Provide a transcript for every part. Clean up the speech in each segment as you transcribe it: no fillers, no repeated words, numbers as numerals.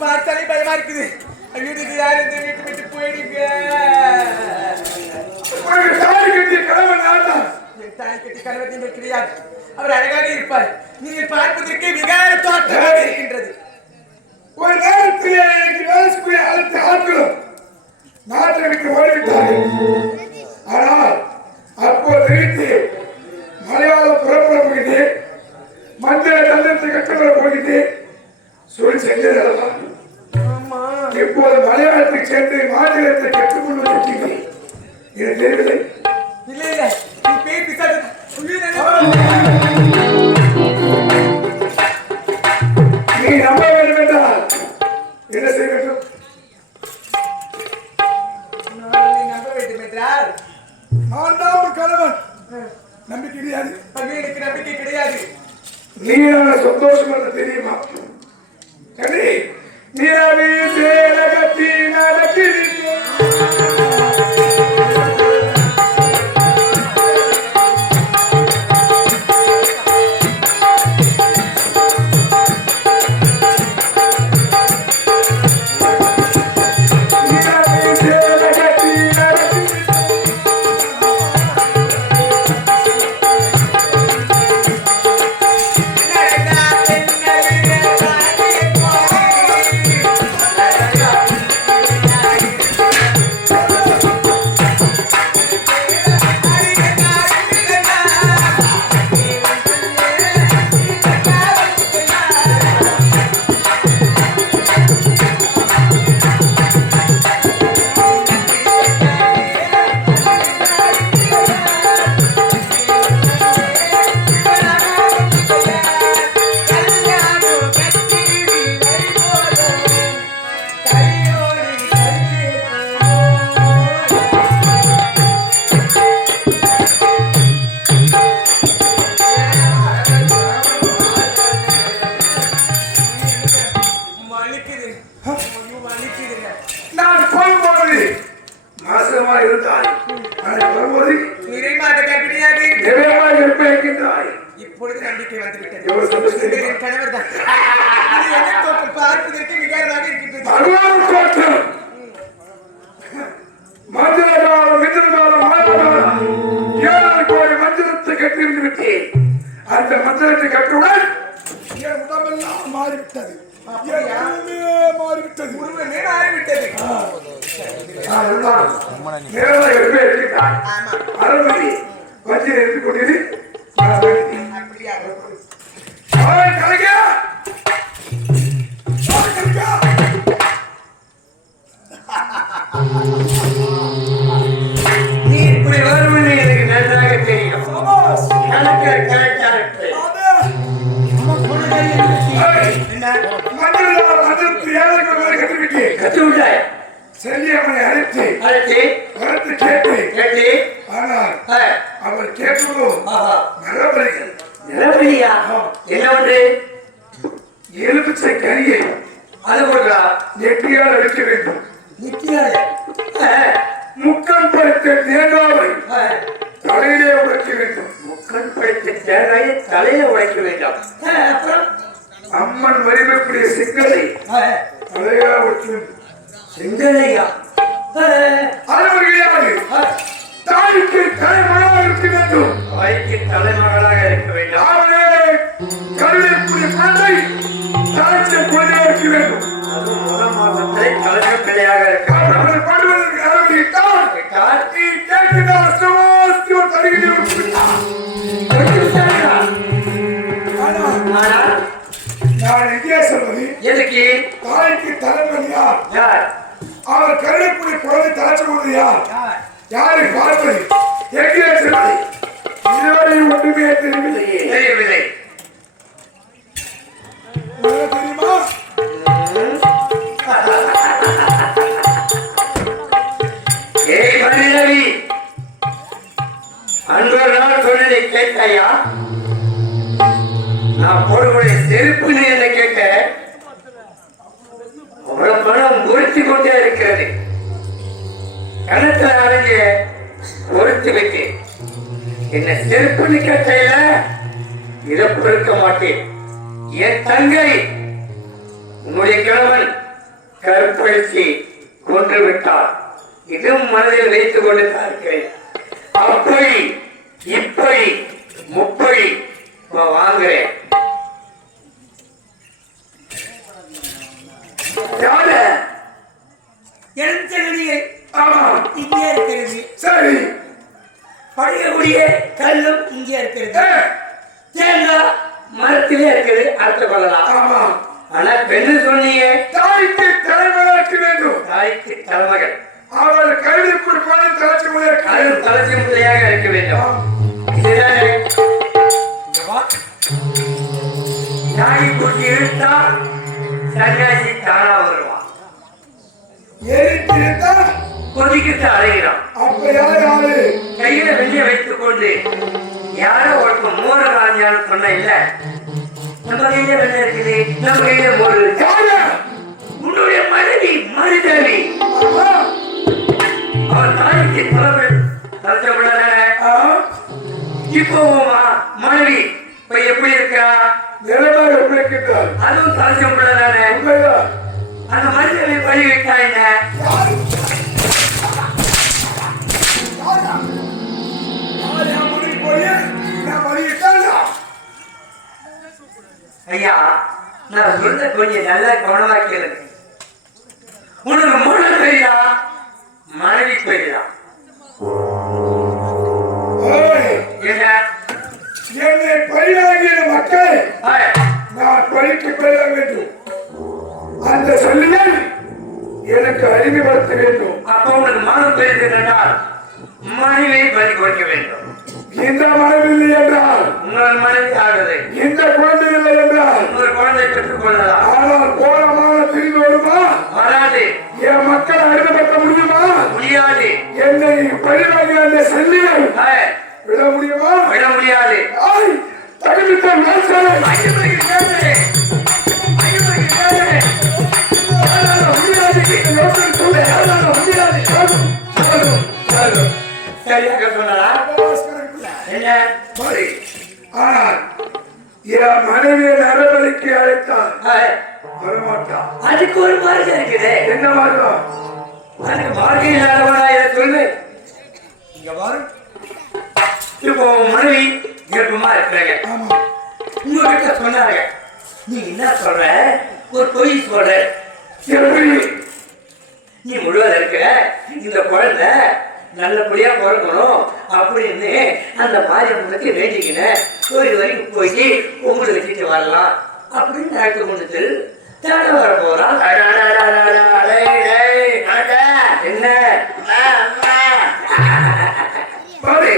பார்த்தாலே பயமா இருக்குது. வீட்டுக்கு யாரு இந்த வீட்டு விட்டு போயிடுங்க. தாலி கட்டி கணவன் கிடையாது. அவர் அழகாக இருப்பார். நீங்கள் பார்ப்பதற்கு விகார தோற்றமாக இருக்கின்றது. ஒரு நேரத்தில் எனக்கு வேலைக்குரிய அழைத்து ஆட்களும் நாட்டை விட்டு ஓடிவிட்டார்கள். ஆனால் அப்போது வீட்டு மலையாளம் புறப்பட போகிறது, மந்திர தந்தத்தை கட்டப்பட போகிறது சொல்லி செஞ்சதெல்லாம் இப்போது மலையாளத்துக்கு சென்று மாநிலத்தை கற்றுக்கொண்டு இது தெரியவில்லை. இல்லை இல்லை, நீ பேர் பிசாசு. நீ நம்ப வேண்டும் என்றால் என்ன செய்ய வேண்டும்? நம்ப வேண்டும் என்றால் நான் தான் ஒரு கணவன். நம்பிக்கை கிடையாது. எனக்கு நம்பிக்கை கிடையாது. நீ சந்தோஷம் என்று தெரியுமா? சரி, நீராவி சேரகத்தி நடத்தி இப்பொழுது நம்பிக்கை வந்துவிட்டது. கணவர் தான் பார்ப்பதற்கு விகாரமாக இருக்கின்றது. மந்திரத்தை கட்டிருந்து விட்டேன். அந்த மந்திரத்தை கட்டுடன் என் உடம்பெல்லாம் மாறிவிட்டது. மாறிவிட்டது. உருவமே மாறிவிட்டது. அரண்மனை வஞ்சில் இருந்து கொண்டிரு. நீ இப்படி வருவது எனக்கு நன்றாக தெரியும். கற்றுவிட்டாய். செல்லியம்மனை அழைத்து கருத்து கேட்டு ஆனால் அவர் கேட்பதும் நிலவழியா என்ன ஒன்று எலுமிச்சை கரியை அது போடுறா நெட்டியால் அடிக்க வேண்டும். நிற்கிறாரு முக்கன் படைத்த தேங்காவை தலையிலே உடைக்க வேண்டும். முக்கன் படைத்த தேங்காயை தலையில உடைக்க வேண்டும். அப்புறம் அம்மன் வரிமைக்குரிய சிங்களை தலையா உடைக்க வேண்டும். செங்கலையா அது கிடையாது. தாய்க்கு தலைமகளாக இருக்க வேண்டும். தாய்க்கு தலைமகளாக இருக்க வேண்டும். கருணைக்குரிய குழந்தை தாய்க்கு குழந்தையாக இருக்க வேண்டும். அது முதல் மாதத்திலே கலக பிள்ளையாக இருக்க வேண்டும். பாடுவதற்கு அரவணைத்தால் நீ கேட்கிறார் சிவசிவ தருகிறோம். நான் எங்கே சொல்வது? எதுக்கு தாய்க்கு தலைவன் யார்? யார்? அவர் கருணைக்குரிய குழந்தை தலைச்சு கொண்டு யார்? யாரை பார்ப்பது? எங்கே சொல்வது? ஒண்ணுமே தெரியவில்லையே. தெரியவில்லை. தெரியுமா? ஏய் மனிதவி, அன்றொரு நாள் சொன்னதை கேட்டாயா? நான் போடக்கூடிய செருப்பு நீ என்ன கேட்ட? அவ்வளவு பணம் உறுத்தி கொண்டே இருக்கிறது. கணத்துல அரைஞ்ச பொறுத்து வைத்தேன். என்ன செருப்புன்னு கேட்டையில இதை பொறுக்க மாட்டேன். என் தங்கை உன்னுடைய கணவன் கற்பழித்து கொன்று விட்டார். இதுவும் மனதில் வைத்துக் கொண்டு பார்க்கிறேன். அப்படி இப்படி முப்படி வாங்குறேன். யாரு? எழுத்தடியே ஆமா, இங்கே இருக்கிறது. சரி. படிக்கக்கூடிய கல்லும் இங்கே இருக்கிறது. தேங்காய் மரத்திலே இருக்குது, அறுத்து கொள்ளலாம். ஆமா, ஆனா பெண்ணு சொன்னீங்க தாய்க்கு தலைமையாக்க வேண்டும். தாய்க்கு தலைமகள், அவள் கல்வி கொடுப்பான தலைச்சு முதல் அது தலைச்சி முறையாக இருக்க வேண்டும். இதுதானே தாய் குட்டி இழுத்தா சன்னியாசி தானா வருவான். ஏறித்திருந்தா கொதிக்கிட்டு அழைகிறான். அப்ப யாரு? கையில வெளியே வைத்துக் கொண்டு யாரோ ஒருத்தன் மோர காஞ்சான்னு சொன்ன இல்ல, நம்ம கையில வெள்ளை இருக்குது, நம்ம கையில மோர் இருக்கு. யாரு? உன்னுடைய மனைவி மருதவி. ஆமா. அவன் தாய்க்கு தலைச்சப்படாதானே. இப்போ மனைவி இப்ப எப்படி இருக்கா? நிலமாக உழைக்கிறார். அதுவும் தலைச்சப்படாதானே. உண்மைதான். அந்த மருதவி பழி வைத்தா என்ன? ஐயா, நான் சொல்ல கொஞ்சம் நல்லா கவனமா கேளுங்க. உனக்கு மூலம் பெரியா மனைவி பெரியா? என்ன என்னை பயிராகிய மக்கள் ஆய், நான் பழிக்கு பெற வேண்டும். அந்த சொல்லினை எனக்கு அறிமுகப்படுத்த வேண்டும். அப்ப உனக்கு மனம் பெரிது என்றால் மனைவியை பலி கொடுக்க வேண்டும். இந்த மனதில்லை என்றால் உங்கள் மனைவி ஆகுது, இந்த குழந்தை இல்லை என்றால் உங்கள் குழந்தை பெற்றுக் கொள்ளலாம். ஆனால் கோலமான பிரிந்து வருமா? வராது, என் மக்கள் அறிமுகப்படுத்த முடியுமா? முடியாது. என்னை பயிராகிய அந்த செல்லியை ஆய், விட முடியுமா? விட முடியாது. தகுதித்த நாட்களை ஐயப்பனுக்கு கேளு, ஐயப்பனுக்கு கேளு. சரியாக சொன்னதா? என்ன? ஆனால் என் மனைவியை நரபலிக்கு அழைத்தால் ஆய், வரமாட்டான். அதுக்கு ஒரு மார்க்கம் இருக்குது. என்ன மாறும்? அதுக்கு மார்க்கம் இல்லாதவனா இதை சொல்லு. இங்க பாரு. இப்போ உன் மனைவி கர்ப்பமா இருக்கிறாங்க. ஆமா, உங்ககிட்ட சொன்னாங்க, நீ என்ன சொல்ற? ஒரு பொய் சொல்ற. எப்படி? நீ முழுவதும் இருக்க இந்த குழந்தை நல்லபடியா பிறக்கணும் அப்படின்னு அந்த மாரியம்மனுக்கு வேண்டிக்கினேன். கோயில் வரைக்கும் போய் உங்களுக்கு வச்சுட்டு வரலாம் அப்படின்னு நடத்து கொண்டு தேட வர போறான். என்ன பாரு,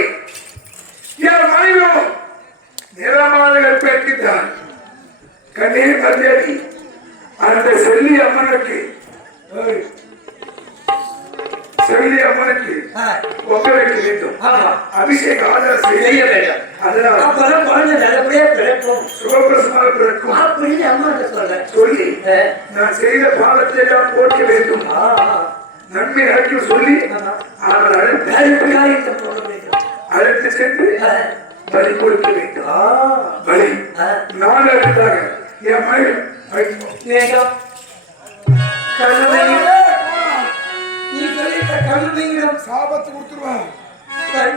என் மனைவியும் நிறமாலைகள் பேட்டித்தான் கண்ணீர் மரியாதை அந்த செல்லி அம்மனுக்கு செல்லி அம்மனுக்கு ஒப்படைக்க வேண்டும். ஆமா, அபிஷேக ஆதாரம் செய்ய செய்ய வேண்டும். அதனால் அப்பதான் குழந்தை நல்லபடியா பிறக்கும் சுகப்பிரசமாக பிறக்கும் அப்படின்னு அம்மா சொல்றேன். சொல்லி நான் செய்த பாவத்தை எல்லாம் போக்க வேண்டும். நன்மை அழைக்க சொல்லி அவள் காரியத்தை போக வேண்டும். அழைத்து சென்று பலி கொடுக்க வேண்டும். பலி நான் அடுத்ததாக என் மகன் வேண்டும். நீ சொல்லிட்ட கல்வியிடம் சாபத்து கொடுத்துருவான். சரி.